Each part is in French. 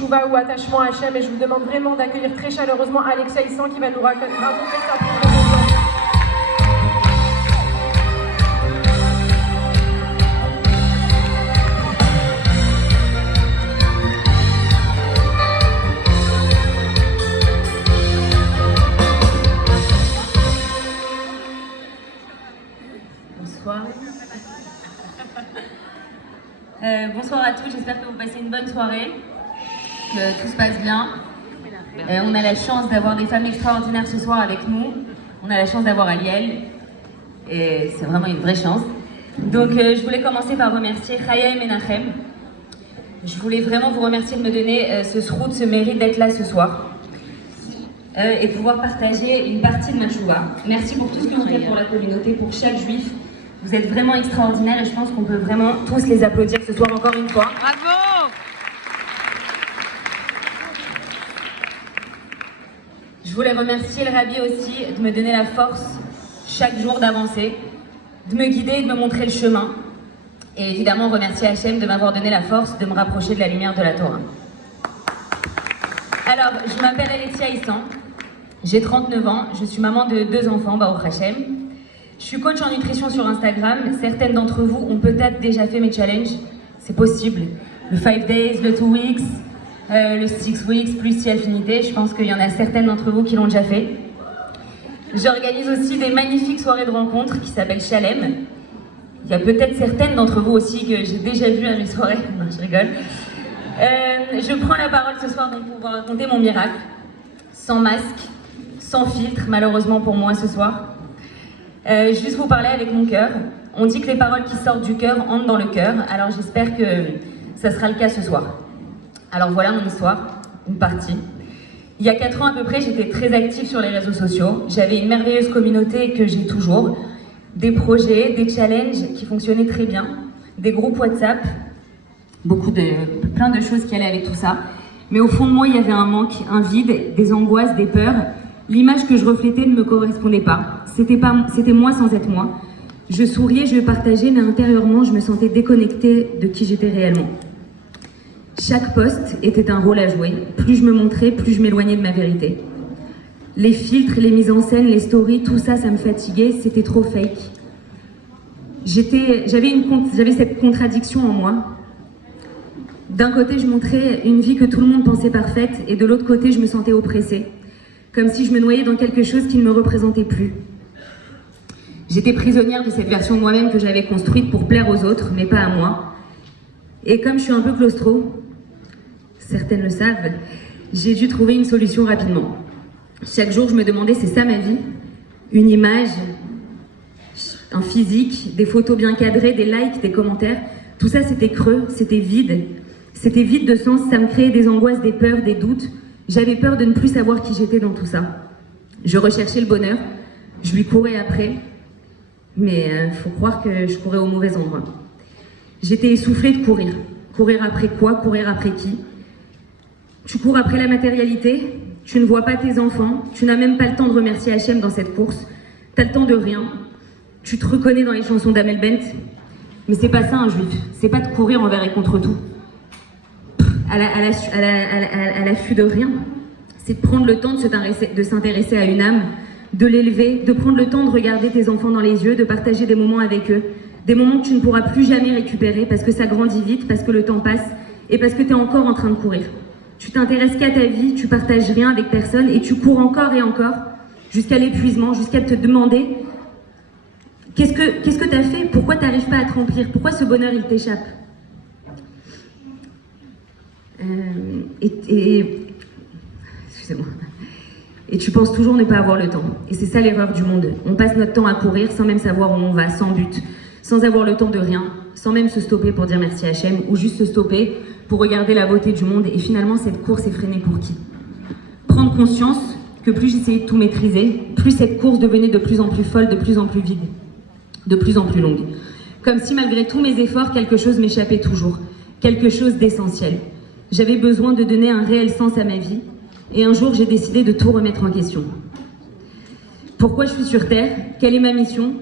Teshuva ou attachement à Hachem, et je vous demande vraiment d'accueillir très chaleureusement Alexia Issan qui va nous raconter sa propre vision. Bonsoir. Bonsoir à tous, j'espère que vous passez une bonne soirée, que tout se passe bien. On a la chance d'avoir des femmes extraordinaires ce soir avec nous. On a la chance d'avoir Aliel, et c'est vraiment une vraie chance. Donc je voulais commencer par remercier Chaya et Menachem. Je voulais vraiment vous remercier de me donner ce srout, ce mérite d'être là ce soir. Et de pouvoir partager une partie de ma chouva. Merci pour tout ce que vous faites pour la communauté, pour chaque juif. Vous êtes vraiment extraordinaires et je pense qu'on peut vraiment tous les applaudir ce soir encore une fois. Bravo! Je voulais remercier le Rabbi aussi de me donner la force chaque jour d'avancer, de me guider et de me montrer le chemin. Et évidemment remercier Hachem de m'avoir donné la force de me rapprocher de la lumière de la Torah. Alors, je m'appelle Alexia Issan, j'ai 39 ans, je suis maman de 2 enfants, Baruch Hachem. Je suis coach en nutrition sur Instagram. Certaines d'entre vous ont peut-être déjà fait mes challenges. C'est possible. Le 5 days, le 2 weeks, le 6 weeks, plus si affinité. Je pense qu'il y en a certaines d'entre vous qui l'ont déjà fait. J'organise aussi des magnifiques soirées de rencontres qui s'appellent Shalem. Il y a peut-être certaines d'entre vous aussi que j'ai déjà vues à mes soirées. Non, je rigole. Je prends la parole ce soir donc pour vous raconter mon miracle. Sans masque, sans filtre, malheureusement pour moi ce soir. Juste vous parler avec mon cœur. On dit que les paroles qui sortent du cœur entrent dans le cœur, alors j'espère que ça sera le cas ce soir. Alors voilà mon histoire, une partie. Il y a 4 ans à peu près, j'étais très active sur les réseaux sociaux. J'avais une merveilleuse communauté que j'ai toujours. Des projets, des challenges qui fonctionnaient très bien. Des groupes WhatsApp. Plein de choses qui allaient avec tout ça. Mais au fond de moi, il y avait un manque, un vide, des angoisses, des peurs. L'image que je reflétais ne me correspondait pas. C'était moi sans être moi. Je souriais, je partageais, mais intérieurement, je me sentais déconnectée de qui j'étais réellement. Chaque poste était un rôle à jouer. Plus je me montrais, plus je m'éloignais de ma vérité. Les filtres, les mises en scène, les stories, tout ça, ça me fatiguait, c'était trop fake. J'avais cette contradiction en moi. D'un côté, je montrais une vie que tout le monde pensait parfaite, et de l'autre côté, je me sentais oppressée. Comme si je me noyais dans quelque chose qui ne me représentait plus. J'étais prisonnière de cette version de moi-même que j'avais construite pour plaire aux autres, mais pas à moi. Et comme je suis un peu claustro, certaines le savent, j'ai dû trouver une solution rapidement. Chaque jour, je me demandais, c'est ça ma vie? Une image, un physique, des photos bien cadrées, des likes, des commentaires. Tout ça, c'était creux, c'était vide. C'était vide de sens, ça me créait des angoisses, des peurs, des doutes. J'avais peur de ne plus savoir qui j'étais dans tout ça. Je recherchais le bonheur, je lui courais après, mais faut croire que je courais au mauvais endroit. J'étais essoufflée de courir. Courir après quoi? Courir après qui? Tu cours après la matérialité, tu ne vois pas tes enfants, tu n'as même pas le temps de remercier Hachem dans cette course, t'as le temps de rien, tu te reconnais dans les chansons d'Amel Bent, mais c'est pas ça un juif, c'est pas de courir envers et contre tout. À l'affût de rien. C'est de prendre le temps de s'intéresser à une âme, de l'élever, de prendre le temps de regarder tes enfants dans les yeux, de partager des moments avec eux, des moments que tu ne pourras plus jamais récupérer parce que ça grandit vite, parce que le temps passe et parce que tu es encore en train de courir. Tu t'intéresses qu'à ta vie, tu partages rien avec personne et tu cours encore et encore jusqu'à l'épuisement, jusqu'à te demander qu'est-ce que tu as fait, pourquoi tu n'arrives pas à te remplir, pourquoi ce bonheur il t'échappe. Excusez-moi. Et tu penses toujours ne pas avoir le temps. Et c'est ça l'erreur du monde. On passe notre temps à courir sans même savoir où on va, sans but, sans avoir le temps de rien, sans même se stopper pour dire merci à Hachem, ou juste se stopper pour regarder la beauté du monde. Et finalement, cette course est freinée pour qui? Prendre conscience que plus j'essayais de tout maîtriser, plus cette course devenait de plus en plus folle, de plus en plus vide, de plus en plus longue. Comme si malgré tous mes efforts, quelque chose m'échappait toujours, quelque chose d'essentiel. J'avais besoin de donner un réel sens à ma vie, et un jour j'ai décidé de tout remettre en question. Pourquoi je suis sur Terre? Quelle est ma mission?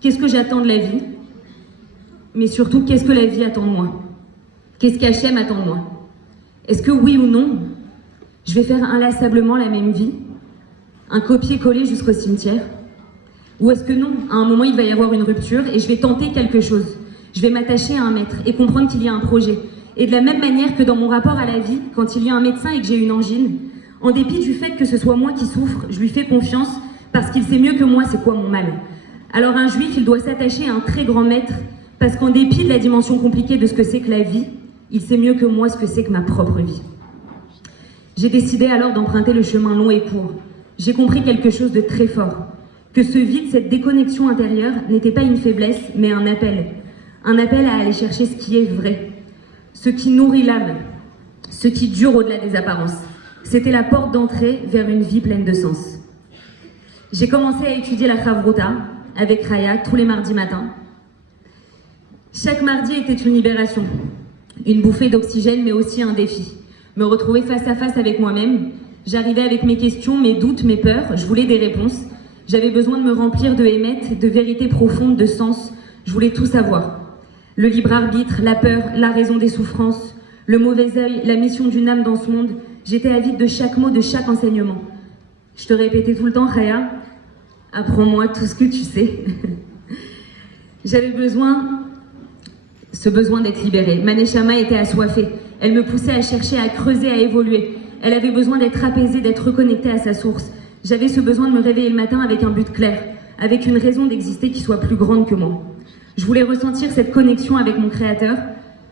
Qu'est-ce que j'attends de la vie? Mais surtout, qu'est-ce que la vie attend de moi? Qu'est-ce qu'Hachem attend de moi? Est-ce que oui ou non, je vais faire inlassablement la même vie, un copier-coller jusqu'au cimetière? Ou est-ce que non, à un moment il va y avoir une rupture et je vais tenter quelque chose, je vais m'attacher à un maître et comprendre qu'il y a un projet. Et de la même manière que dans mon rapport à la vie, quand il y a un médecin et que j'ai une angine, en dépit du fait que ce soit moi qui souffre, je lui fais confiance parce qu'il sait mieux que moi c'est quoi mon mal. Alors un juif, il doit s'attacher à un très grand maître parce qu'en dépit de la dimension compliquée de ce que c'est que la vie, il sait mieux que moi ce que c'est que ma propre vie. J'ai décidé alors d'emprunter le chemin long et court. J'ai compris quelque chose de très fort, que ce vide, cette déconnexion intérieure n'était pas une faiblesse, mais un appel à aller chercher ce qui est vrai, ce qui nourrit l'âme, ce qui dure au-delà des apparences. C'était la porte d'entrée vers une vie pleine de sens. J'ai commencé à étudier la Chavruta avec Raya tous les mardis matins. Chaque mardi était une libération, une bouffée d'oxygène, mais aussi un défi. Me retrouver face à face avec moi-même. J'arrivais avec mes questions, mes doutes, mes peurs. Je voulais des réponses. J'avais besoin de me remplir de émettes, de vérités profondes, de sens. Je voulais tout savoir. Le libre arbitre, la peur, la raison des souffrances, le mauvais œil, la mission d'une âme dans ce monde. J'étais avide de chaque mot, de chaque enseignement. Je te répétais tout le temps, Raya, apprends-moi tout ce que tu sais. J'avais ce besoin d'être libérée. Ma neshama était assoiffée. Elle me poussait à chercher, à creuser, à évoluer. Elle avait besoin d'être apaisée, d'être reconnectée à sa source. J'avais ce besoin de me réveiller le matin avec un but clair, avec une raison d'exister qui soit plus grande que moi. Je voulais ressentir cette connexion avec mon Créateur,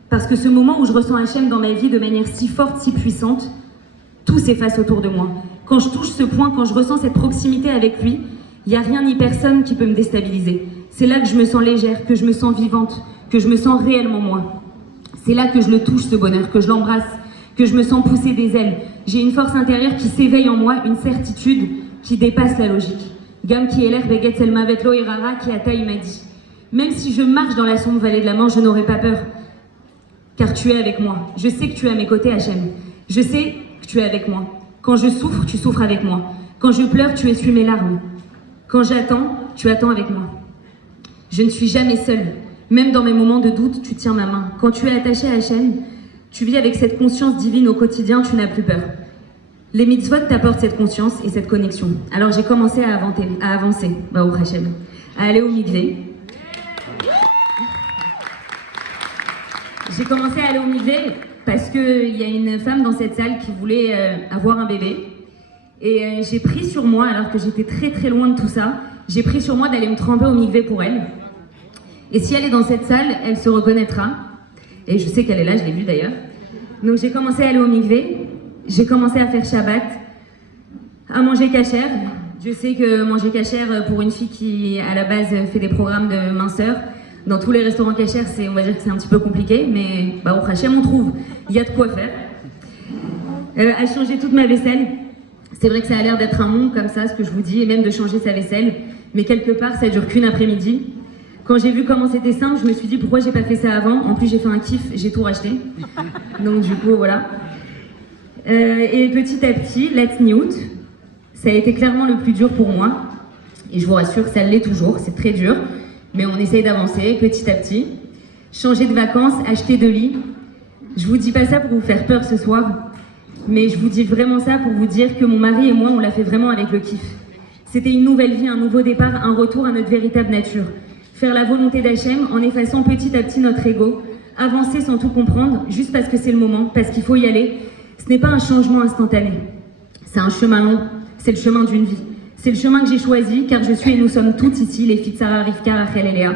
parce que ce moment où je ressens Hachem dans ma vie de manière si forte, si puissante, tout s'efface autour de moi. Quand je touche ce point, quand je ressens cette proximité avec lui, il n'y a rien ni personne qui peut me déstabiliser. C'est là que je me sens légère, que je me sens vivante, que je me sens réellement moi. C'est là que je le touche, ce bonheur, que je l'embrasse, que je me sens pousser des ailes. J'ai une force intérieure qui s'éveille en moi, une certitude qui dépasse la logique. Gam qui est beget selmavet lo irara qui ata, il m'a dit. Même si je marche dans la sombre vallée de la mort, je n'aurai pas peur, car tu es avec moi. Je sais que tu es à mes côtés, Hachem. Je sais que tu es avec moi. Quand je souffre, tu souffres avec moi. Quand je pleure, tu essuies mes larmes. Quand j'attends, tu attends avec moi. Je ne suis jamais seule. Même dans mes moments de doute, tu tiens ma main. Quand tu es attaché à Hachem, tu vis avec cette conscience divine au quotidien, tu n'as plus peur. Les mitzvot t'apportent cette conscience et cette connexion. Alors j'ai commencé à avancer, Baruch Hachem, à aller au mikvé. J'ai commencé à aller au mikvé parce qu'il y a une femme dans cette salle qui voulait avoir un bébé. Et j'ai pris sur moi, alors que j'étais très très loin de tout ça, j'ai pris sur moi d'aller me tremper au mikvé pour elle. Et si elle est dans cette salle, elle se reconnaîtra. Et je sais qu'elle est là, je l'ai vue d'ailleurs. Donc j'ai commencé à aller au mikvé, j'ai commencé à faire Shabbat, à manger kasher. Je sais que manger kasher pour une fille qui à la base fait des programmes de minceur, dans tous les restaurants kasher, on va dire que c'est un petit peu compliqué, mais au Hachem on trouve, il y a de quoi faire. À changer toute ma vaisselle, c'est vrai que ça a l'air d'être un monde comme ça, ce que je vous dis, et même de changer sa vaisselle, mais quelque part ça dure qu'une après-midi. Quand j'ai vu comment c'était simple, je me suis dit pourquoi j'ai pas fait ça avant. En plus j'ai fait un kiff, j'ai tout racheté. Donc du coup voilà. Et petit à petit, Let's Newt, ça a été clairement le plus dur pour moi. Et je vous rassure, ça l'est toujours, c'est très dur. Mais on essaye d'avancer petit à petit. Changer de vacances, acheter de lits. Je vous dis pas ça pour vous faire peur ce soir. Mais je vous dis vraiment ça pour vous dire que mon mari et moi, on l'a fait vraiment avec le kiff. C'était une nouvelle vie, un nouveau départ, un retour à notre véritable nature. Faire la volonté d'Hachem en effaçant petit à petit notre ego, avancer sans tout comprendre, juste parce que c'est le moment, parce qu'il faut y aller. Ce n'est pas un changement instantané, c'est un chemin long, c'est le chemin d'une vie. C'est le chemin que j'ai choisi, car je suis et nous sommes toutes ici, les filles de Sarah, Rivka, Rachel et Léa.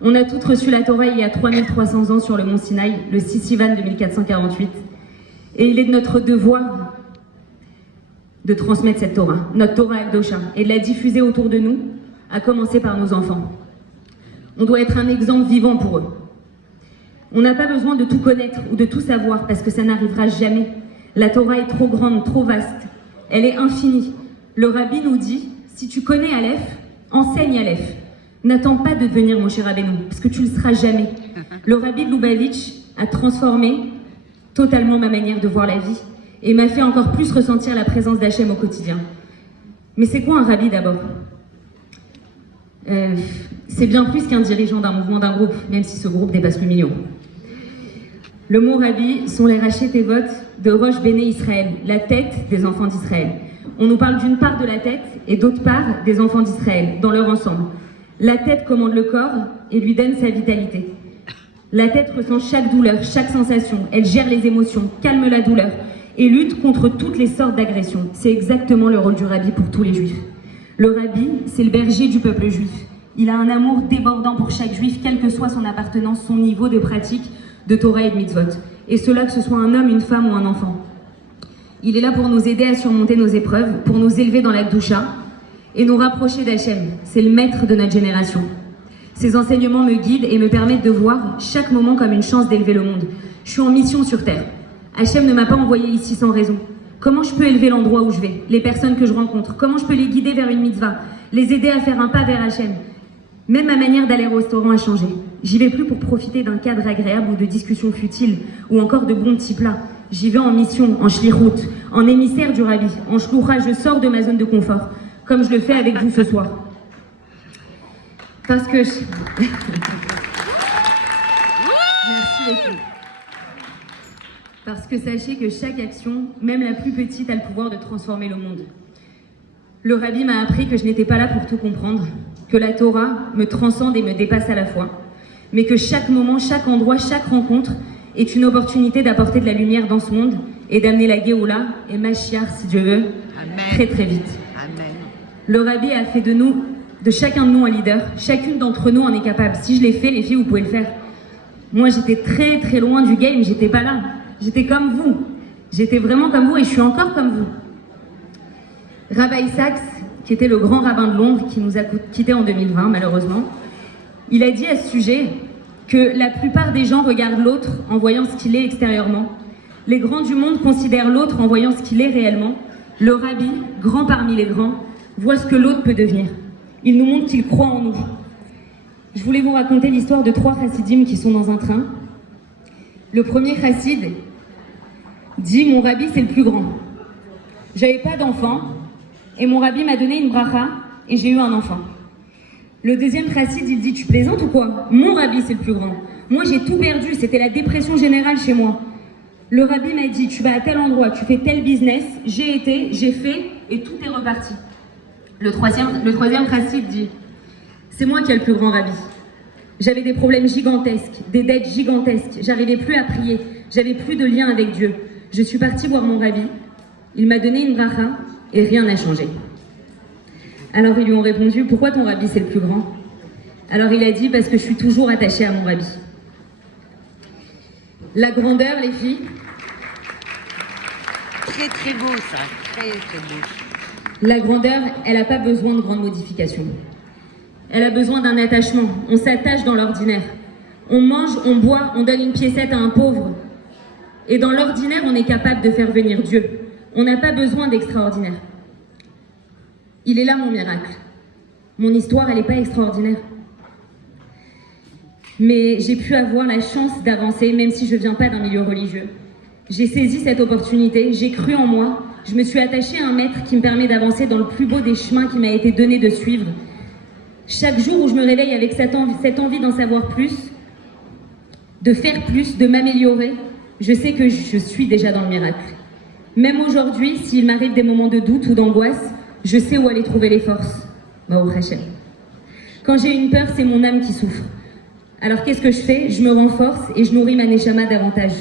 On a toutes reçu la Torah il y a 3300 ans sur le mont Sinaï, le 6 Sivan 2448. Et il est de notre devoir de transmettre cette Torah, notre Torah Akdosha, et de la diffuser autour de nous, à commencer par nos enfants. On doit être un exemple vivant pour eux. On n'a pas besoin de tout connaître ou de tout savoir parce que ça n'arrivera jamais. La Torah est trop grande, trop vaste. Elle est infinie. Le Rabbi nous dit, si tu connais Aleph, enseigne Aleph. N'attends pas de devenir Moshe Rabbeinu, parce que tu ne le seras jamais. Le Rabbi de Lubavitch a transformé totalement ma manière de voir la vie et m'a fait encore plus ressentir la présence d'Hachem au quotidien. Mais c'est quoi un Rabbi d'abord ? C'est bien plus qu'un dirigeant d'un mouvement, d'un groupe, même si ce groupe dépasse le million. Le mot Rabbi sont les rachets et votes de Rosh Béné Israël, la tête des enfants d'Israël. On nous parle d'une part de la tête et d'autre part des enfants d'Israël, dans leur ensemble. La tête commande le corps et lui donne sa vitalité. La tête ressent chaque douleur, chaque sensation. Elle gère les émotions, calme la douleur et lutte contre toutes les sortes d'agressions. C'est exactement le rôle du rabbi pour tous les juifs. Le rabbi, c'est le berger du peuple juif. Il a un amour débordant pour chaque juif, quelle que soit son appartenance, son niveau de pratique de Torah et de mitzvot. Et cela, que ce soit un homme, une femme ou un enfant. Il est là pour nous aider à surmonter nos épreuves, pour nous élever dans la doucha et nous rapprocher d'Hachem. C'est le maître de notre génération. Ses enseignements me guident et me permettent de voir chaque moment comme une chance d'élever le monde. Je suis en mission sur Terre. Hachem ne m'a pas envoyé ici sans raison. Comment je peux élever l'endroit où je vais, les personnes que je rencontre? Comment je peux les guider vers une mitzvah, les aider à faire un pas vers Hachem? Même ma manière d'aller au restaurant a changé. J'y vais plus pour profiter d'un cadre agréable ou de discussions futiles ou encore de bons petits plats. J'y vais en mission, en shlichut, en émissaire du rabbi, en shloucha. Je sors de ma zone de confort, comme je le fais avec vous ce soir. Parce que Merci les filles. Parce que sachez que chaque action, même la plus petite, a le pouvoir de transformer le monde. Le rabbi m'a appris que je n'étais pas là pour tout comprendre, que la Torah me transcende et me dépasse à la fois, mais que chaque moment, chaque endroit, chaque rencontre est une opportunité d'apporter de la lumière dans ce monde et d'amener la Géoula et Mashiach, si Dieu veut, très très vite. Amen. Le rabbi a fait de chacun de nous un leader. Chacune d'entre nous en est capable. Si je l'ai fait, les filles, vous pouvez le faire. Moi, j'étais très très loin du game, j'étais pas là. J'étais comme vous. J'étais vraiment comme vous et je suis encore comme vous. Rabbi Sachs, qui était le grand rabbin de Londres, qui nous a quittés en 2020, malheureusement, il a dit à ce sujet que la plupart des gens regardent l'autre en voyant ce qu'il est extérieurement. Les grands du monde considèrent l'autre en voyant ce qu'il est réellement. Le rabbi, grand parmi les grands, voit ce que l'autre peut devenir. Il nous montre qu'il croit en nous. Je voulais vous raconter l'histoire de 3 chassidim qui sont dans un train. Le premier chassid dit « Mon rabbi, c'est le plus grand. J'avais pas d'enfant et mon rabbi m'a donné une bracha et j'ai eu un enfant. » Le deuxième chassid, il dit « Tu plaisantes ou quoi? Mon rabbi, c'est le plus grand. Moi, j'ai tout perdu, c'était la dépression générale chez moi. Le rabbi m'a dit « Tu vas à tel endroit, tu fais tel business. J'ai été, j'ai fait et tout est reparti. » Le troisième chassid dit « C'est moi qui ai le plus grand rabbi. J'avais des problèmes gigantesques, des dettes gigantesques. J'arrivais plus à prier. J'avais plus de lien avec Dieu. Je suis partie voir mon rabbi. Il m'a donné une bracha et rien n'a changé. » Alors ils lui ont répondu « Pourquoi ton rabbi c'est le plus grand ?» Alors il a dit « Parce que je suis toujours attachée à mon rabbi. » La grandeur, les filles. Très très beau ça, très très beau. La grandeur, elle n'a pas besoin de grandes modifications. Elle a besoin d'un attachement. On s'attache dans l'ordinaire. On mange, on boit, on donne une piécette à un pauvre. Et dans l'ordinaire, on est capable de faire venir Dieu. On n'a pas besoin d'extraordinaire. Il est là mon miracle. Mon histoire, elle n'est pas extraordinaire. Mais j'ai pu avoir la chance d'avancer, même si je ne viens pas d'un milieu religieux. J'ai saisi cette opportunité, j'ai cru en moi, je me suis attachée à un maître qui me permet d'avancer dans le plus beau des chemins qui m'a été donné de suivre. Chaque jour où je me réveille avec cette envie d'en savoir plus, de faire plus, de m'améliorer, je sais que je suis déjà dans le miracle. Même aujourd'hui, s'il m'arrive des moments de doute ou d'angoisse, je sais où aller trouver les forces. Baruch Hashem. Quand j'ai une peur, c'est mon âme qui souffre. Alors qu'est-ce que je fais? Je me renforce et je nourris ma neshama davantage.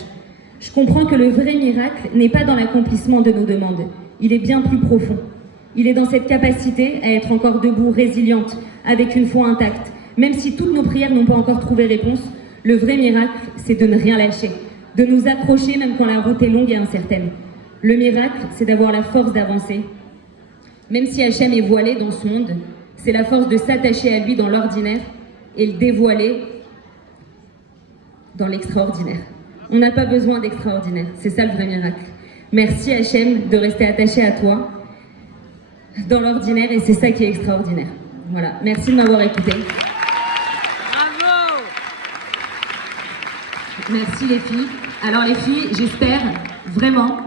Je comprends que le vrai miracle n'est pas dans l'accomplissement de nos demandes. Il est bien plus profond. Il est dans cette capacité à être encore debout, résiliente, avec une foi intacte. Même si toutes nos prières n'ont pas encore trouvé réponse, le vrai miracle, c'est de ne rien lâcher, de nous accrocher même quand la route est longue et incertaine. Le miracle, c'est d'avoir la force d'avancer. Même si Hachem est voilé dans ce monde, c'est la force de s'attacher à lui dans l'ordinaire et le dévoiler dans l'extraordinaire. On n'a pas besoin d'extraordinaire, c'est ça le vrai miracle. Merci Hachem de rester attaché à toi dans l'ordinaire et c'est ça qui est extraordinaire. Voilà, merci de m'avoir écouté. Bravo! Merci les filles. Alors les filles, j'espère vraiment